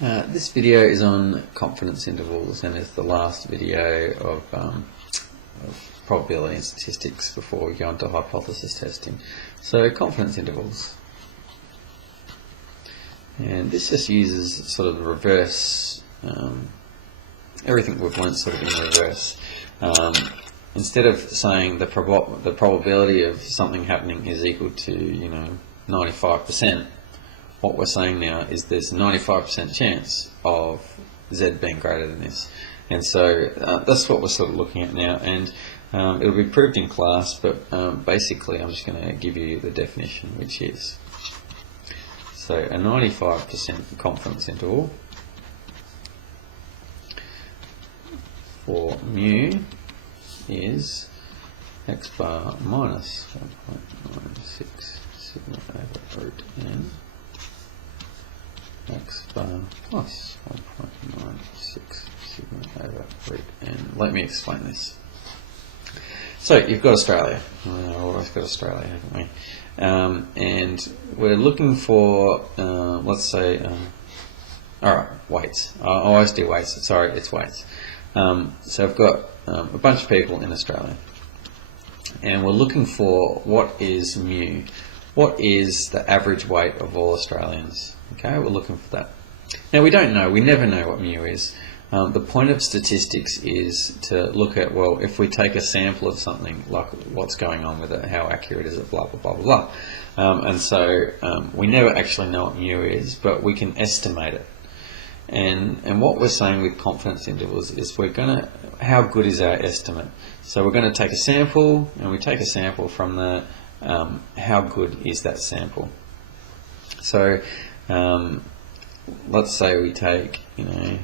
This video is on confidence intervals and is the last video of probability and statistics before we go into hypothesis testing. So confidence intervals. And this just uses sort of the reverse, everything we've learned sort of in reverse. Instead of saying the probability of something happening is equal to 95%, what we're saying now is there's a 95% chance of Z being greater than this. And so that's what we're sort of looking at now, and it'll be proved in class, but basically I'm just going to give you the definition, which is, so a 95% confidence interval for mu is x bar minus 1.96 sigma over root n, x bar plus 1.96 sigma over root n. Let me explain this. So you've got Australia. We've always got Australia, haven't we? And we're looking for, let's say, alright, weights. I always do weights. Sorry, it's weights. So I've got a bunch of people in Australia, and we're looking for what is mu. What is the average weight of all Australians? Okay, we're looking for that. Now we don't know, we never know what mu is. The point of statistics is to look at, well, if we take a sample of something, like what's going on with it, how accurate is it, blah, blah, blah, blah, blah. And so we never actually know what mu is, but we can estimate it. And what we're saying with confidence intervals is we're going to, how good is our estimate? So we're going to take a sample, and we take a sample from the, how good is that sample? So let's say we take,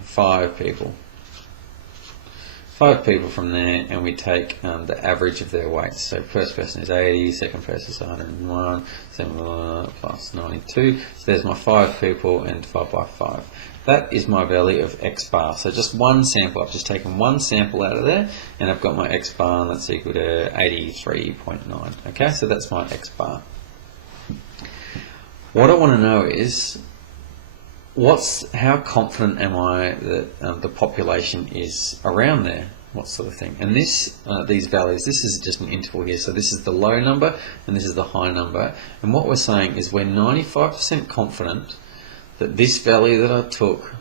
5 people from there, and we take the average of their weights. So first person is 80, second person is 101, plus 92. So there's my 5 people, and divide by 5. That is my value of x bar. So just one sample. I've just taken one sample out of there, and I've got my x bar, and that's equal to 83.9. Okay, so that's my x bar. What I want to know is, how confident am I that the population is around there? What sort of thing? And this, these values, this is just an interval here. So this is the low number, and this is the high number. And what we're saying is we're 95% confident that this value that I took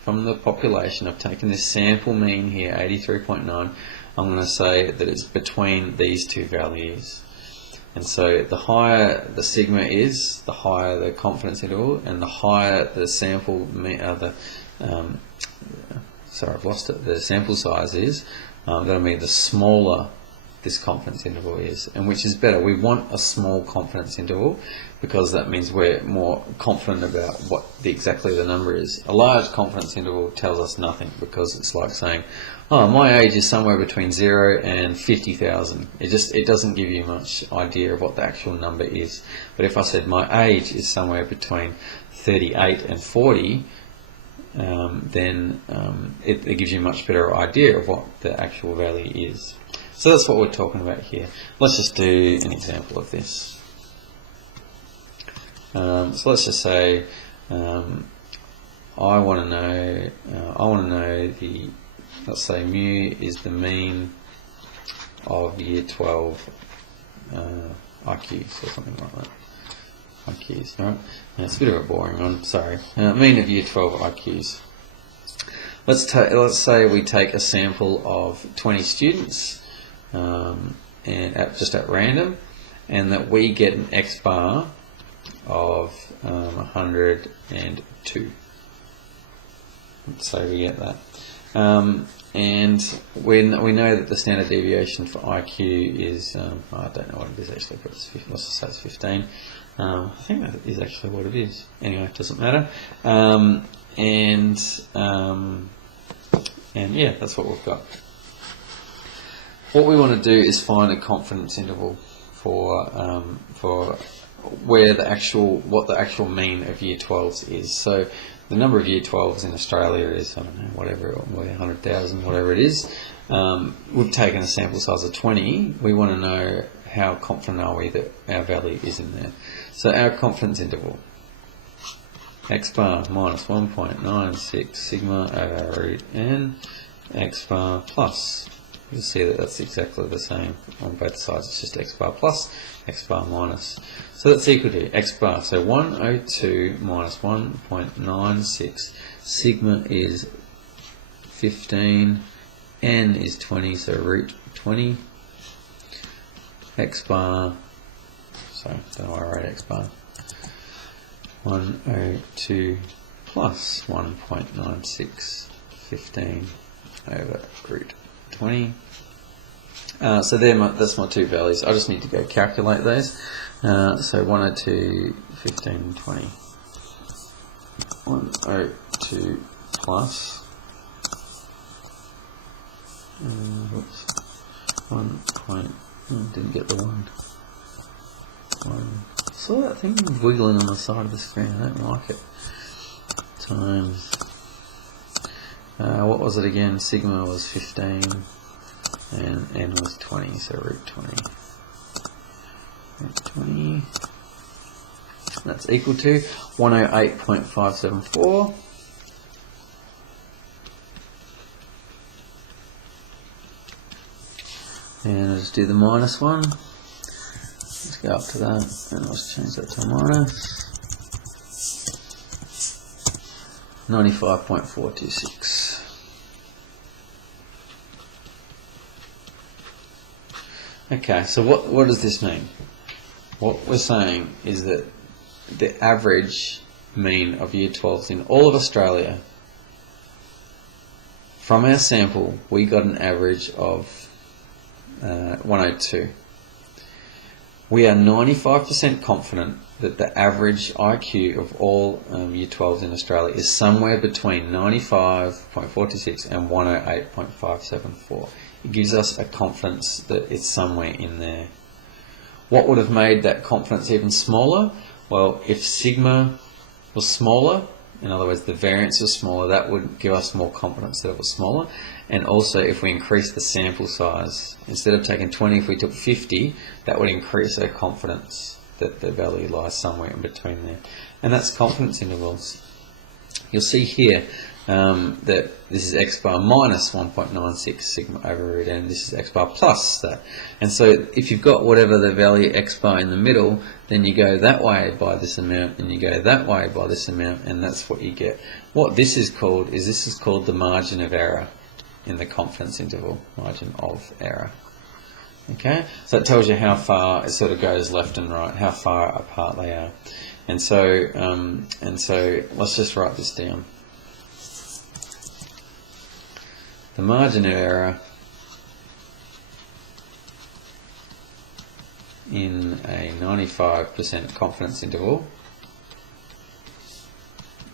from the population, I've taken this sample mean here, 83.9, I'm going to say that it's between these two values. And so the higher the sigma is, the higher the confidence interval, and the higher the sample, the sample size is, that'll mean the smaller this confidence interval is. And which is better? We want a small confidence interval, because that means we're more confident about what exactly the number is. A large confidence interval tells us nothing, because it's like saying, oh, my age is somewhere between 0 and 50,000. It doesn't give you much idea of what the actual number is. But if I said my age is somewhere between 38 and 40, then it gives you a much better idea of what the actual value is. So that's what we're talking about here. Let's just do an example of this. So let's just say I want to know the, let's say mu is the mean of year 12 IQs or something like that. IQs, alright? It's a bit of a boring one, sorry. Mean of year 12 IQs. Let's say we take a sample of 20 students, and just at random, and that we get an x bar of 102. Let's say we get that. And when we know that the standard deviation for IQ is, I don't know what it is actually, but let's just say it's 15. I think that is actually what it is. Anyway, it doesn't matter. And yeah, that's what we've got. What we want to do is find a confidence interval for what the actual mean of year 12s is. So the number of year 12s in Australia is, I don't know, whatever, 100,000, whatever it is. We've taken a sample size of 20. We want to know how confident are we that our value is in there. So our confidence interval x bar minus 1.96 sigma over root n, x bar plus. You'll see that that's exactly the same on both sides. It's just x bar plus, x bar minus. So that's equal to x bar. So 102 minus 1.96. Sigma is 15. N is 20, so root 20. X bar. So don't worry, I write x bar. 102 plus 1.96. 15 over root 20. So that's my two values. I just need to go calculate those. So 102, 15, 20. 102 plus. Oops. 1 point. Didn't get the 1. Saw that thing wiggling on the side of the screen. I don't like it. Times. What was it again? Sigma was 15 and n was 20, so root 20. Root 20. That's equal to 108.574. And I'll just do the minus one. Let's go up to that and let's change that to a minus. 95.426. Okay, so what does this mean? What we're saying is that the average mean of Year 12s in all of Australia, from our sample, we got an average of 102. We are 95% confident that the average IQ of all Year 12s in Australia is somewhere between 95.426 and 108.574. It gives us a confidence that it's somewhere in there. What would have made that confidence even smaller? Well, if sigma was smaller, in other words, the variance was smaller, that would give us more confidence that it was smaller. And also, if we increase the sample size, instead of taking 20, if we took 50, that would increase our confidence that the value lies somewhere in between there. And that's confidence intervals. You'll see here that this is x bar minus 1.96 sigma over root n, this is x bar plus that. And so if you've got whatever the value x bar in the middle, then you go that way by this amount and you go that way by this amount, and that's what you get. What this is called the margin of error in the confidence interval, margin of error. Okay, so it tells you how far it sort of goes left and right, how far apart they are. And so let's just write this down. The margin of error in a 95% confidence interval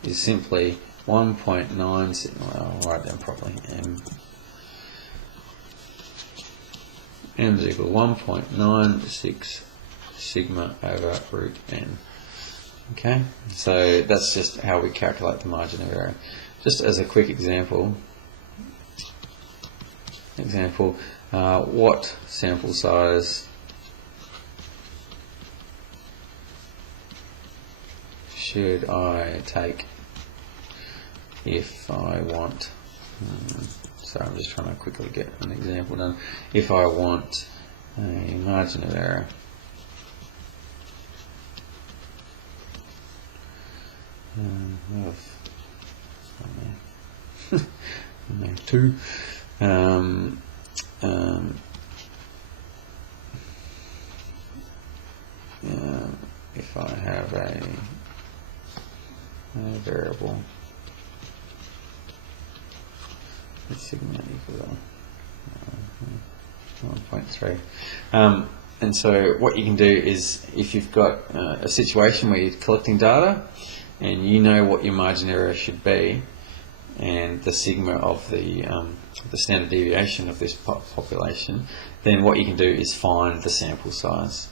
is simply 1.96, well, I'll write it down properly, m is equal to 1.96 sigma over root n. Okay, so that's just how we calculate the margin of error. Just as a quick example, what sample size should I take if I want, so I'm just trying to quickly get an example done, if I want a margin of error of 2, if I have a variable with sigma equal to 1.3. And so what you can do is, if you've got a situation where you're collecting data and you know what your margin error should be and the sigma of the standard deviation of this population, then what you can do is find the sample size.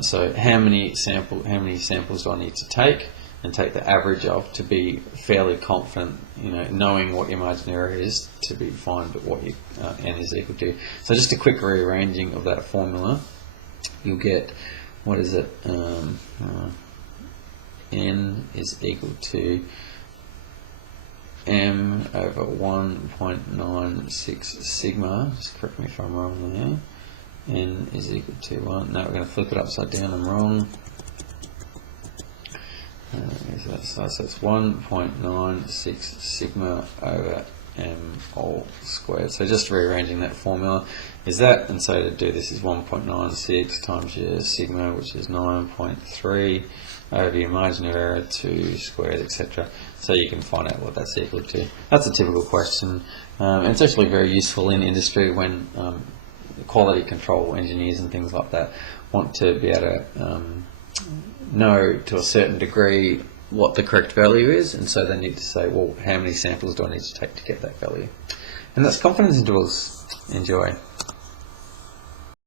So how many samples do I need to take and take the average of to be fairly confident, knowing what your margin error is, to be find what your n is equal to. So just a quick rearranging of that formula, you'll get, what is it, n is equal to m over 1.96 sigma. Just correct me if I'm wrong there. N is equal to 1. Now we're going to flip it upside down. I'm wrong. So it's 1.96 sigma over m all squared. So just rearranging that formula is that, and so to do this is 1.96 times your sigma, which is 9.3 over your margin of error 2 squared, etc. So you can find out what that's equal to. That's a typical question, and it's actually very useful in industry when quality control engineers and things like that want to be able to know to a certain degree what the correct value is, and so they need to say, well, how many samples do I need to take to get that value? And that's confidence intervals. Enjoy.